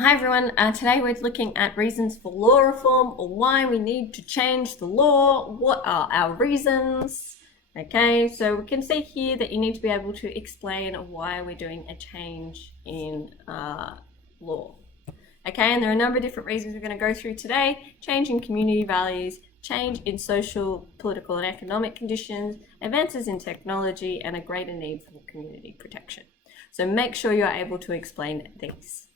Hi everyone, today we're looking at reasons for law reform, or why we need to change the law. What are our reasons? Okay, so we can see here that you need to be able to explain why we're doing a change in law. Okay, and there are a number of different reasons we're going to go through today: change in community values, change in social, political and economic conditions, advances in technology, and a greater need for community protection. So make sure you're able to explain these.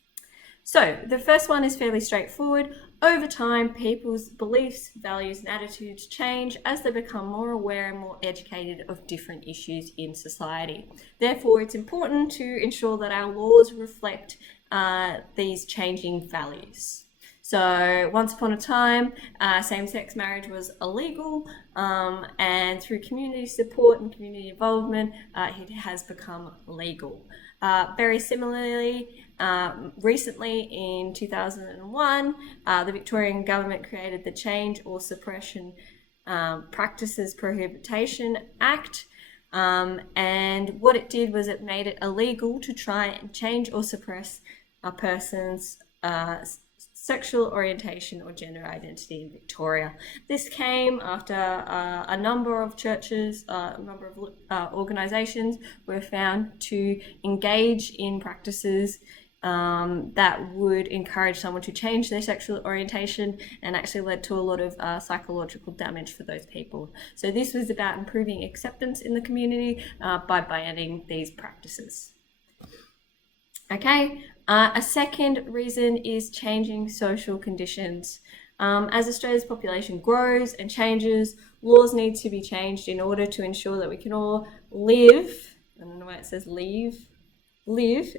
So the first one is fairly straightforward. Over time, people's beliefs, values, and attitudes change as they become more aware and more educated of different issues in society. Therefore, it's important to ensure that our laws reflect these changing values. So once upon a time, same-sex marriage was illegal, and through community support and community involvement, it has become legal. Very similarly, recently in 2001, the Victorian government created the Change or Suppression Practices Prohibition Act, and what it did was it made it illegal to try and change or suppress a person's sexual orientation or gender identity in Victoria. This came after a number of churches, a number of organisations were found to engage in practices that would encourage someone to change their sexual orientation, and actually led to a lot of psychological damage for those people. So this was about improving acceptance in the community by banning these practices. Okay, a second reason is changing social conditions. As Australia's population grows and changes, laws need to be changed in order to ensure that we can all live, I don't know why it says live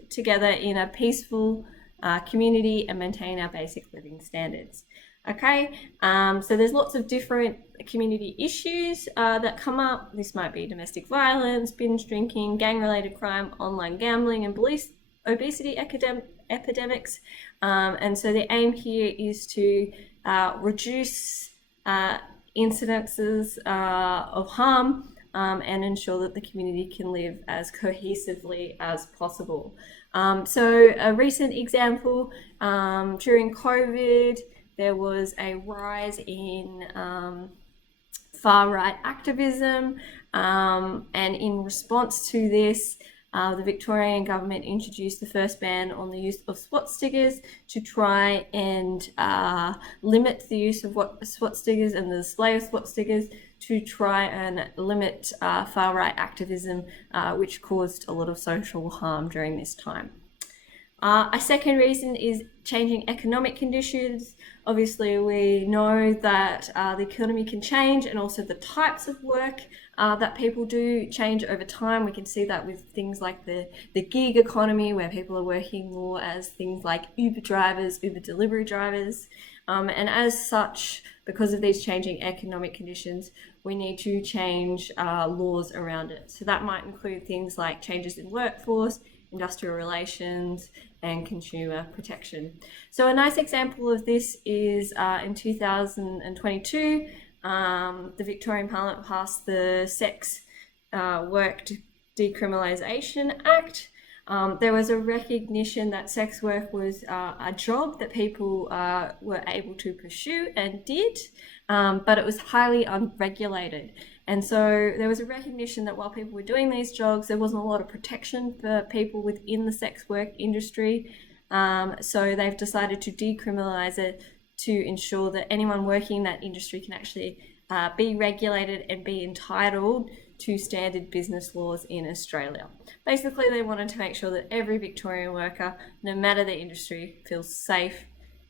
together in a peaceful community and maintain our basic living standards. Okay, so there's lots of different community issues that come up. This might be domestic violence, binge drinking, gang-related crime, online gambling, and obesity epidemics, and so the aim here is to reduce incidences of harm and ensure that the community can live as cohesively as possible. So a recent example, during COVID, there was a rise in far-right activism, and in response to this, the Victorian government introduced the first ban on the use of SWAT stickers to try and limit the use of SWAT stickers and the display of SWAT stickers to try and limit far-right activism, which caused a lot of social harm during this time. A second reason is changing economic conditions. Obviously, we know that the economy can change, and also the types of work that people do change over time. We can see that with things like the gig economy, where people are working more as things like Uber drivers, Uber delivery drivers. And as such, because of these changing economic conditions, we need to change laws around it. So that might include things like changes in workforce, industrial relations, and consumer protection. So a nice example of this is in 2022, the Victorian Parliament passed the Sex Work Decriminalisation Act. There was a recognition that sex work was a job that people were able to pursue and did, but it was highly unregulated. And so there was a recognition that while people were doing these jobs, there wasn't a lot of protection for people within the sex work industry. So they've decided to decriminalise it to ensure that anyone working in that industry can actually be regulated and be entitled to standard business laws in Australia. Basically, they wanted to make sure that every Victorian worker, no matter the industry, feels safe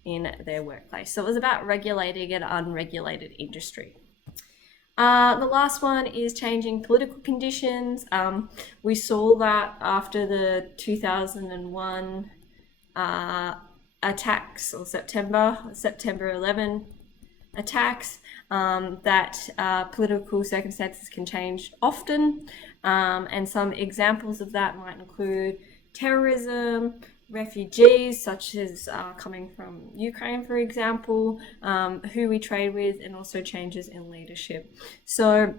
in their workplace. So it was about regulating an unregulated industry. The last one is changing political conditions. We saw that after the 2001 attacks, or September 11 attacks, that political circumstances can change often, and some examples of that might include terrorism, refugees, such as coming from Ukraine, for example, who we trade with, and also changes in leadership. So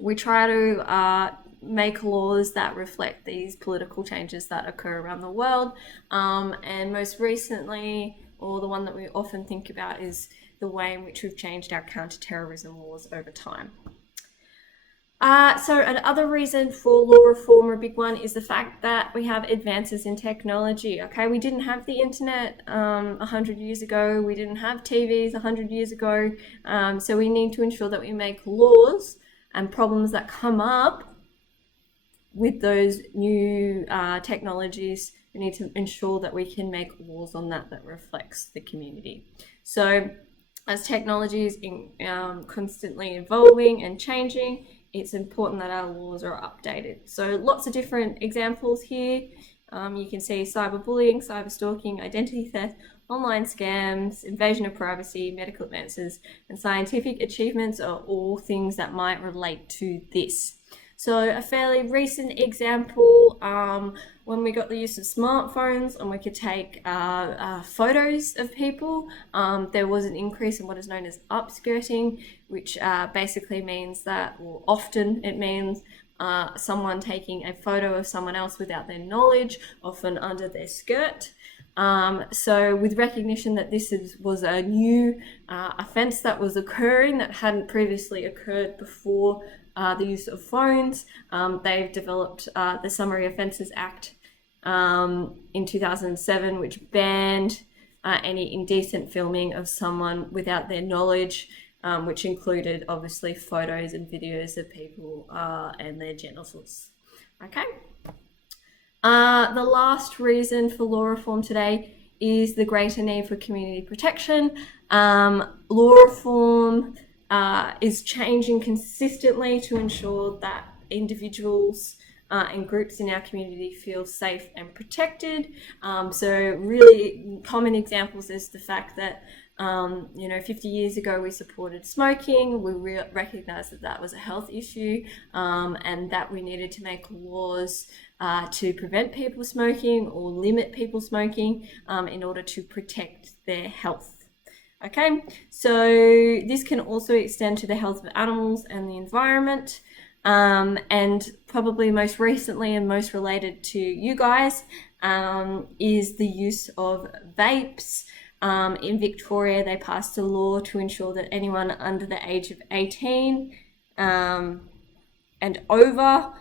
we try to make laws that reflect these political changes that occur around the world. And most recently, or the one that we often think about, is the way in which we've changed our counter-terrorism laws over time. So another reason for law reform, a big one, is the fact that we have advances in technology. Okay, we didn't have the internet 100 years ago. We didn't have TVs 100 years ago. So we need to ensure that we make laws and problems that come up with those new technologies. We need to ensure that we can make laws on that reflects the community. So as technology is constantly evolving and changing, it's important that our laws are updated. So lots of different examples here. You can see cyberbullying, cyberstalking, identity theft, online scams, invasion of privacy, medical advances, and scientific achievements are all things that might relate to this. So a fairly recent example, when we got the use of smartphones and we could take photos of people, there was an increase in what is known as upskirting, which basically means that, well, often it means someone taking a photo of someone else without their knowledge, often under their skirt. So with recognition that this was a new offence that was occurring that hadn't previously occurred before the use of phones, they've developed the Summary Offences Act in 2007, which banned any indecent filming of someone without their knowledge, which included obviously photos and videos of people and their genitals. Okay. The last reason for law reform today is the greater need for community protection. Law reform is changing consistently to ensure that individuals and groups in our community feel safe and protected. So really common examples is the fact that 50 years ago we supported smoking. We recognized that that was a health issue, and that we needed to make laws to prevent people smoking or limit people smoking in order to protect their health. Okay, so this can also extend to the health of animals and the environment. And probably most recently and most related to you guys is the use of vapes. In Victoria, they passed a law to ensure that anyone under the age of 18 and over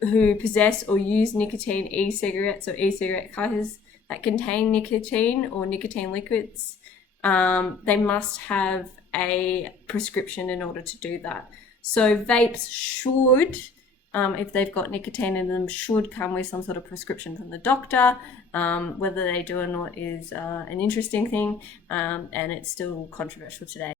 who possess or use nicotine e-cigarettes or e-cigarette cutters that contain nicotine or nicotine liquids, they must have a prescription in order to do that. So vapes should, if they've got nicotine in them, should come with some sort of prescription from the doctor. Whether they do or not is an interesting thing, and it's still controversial today.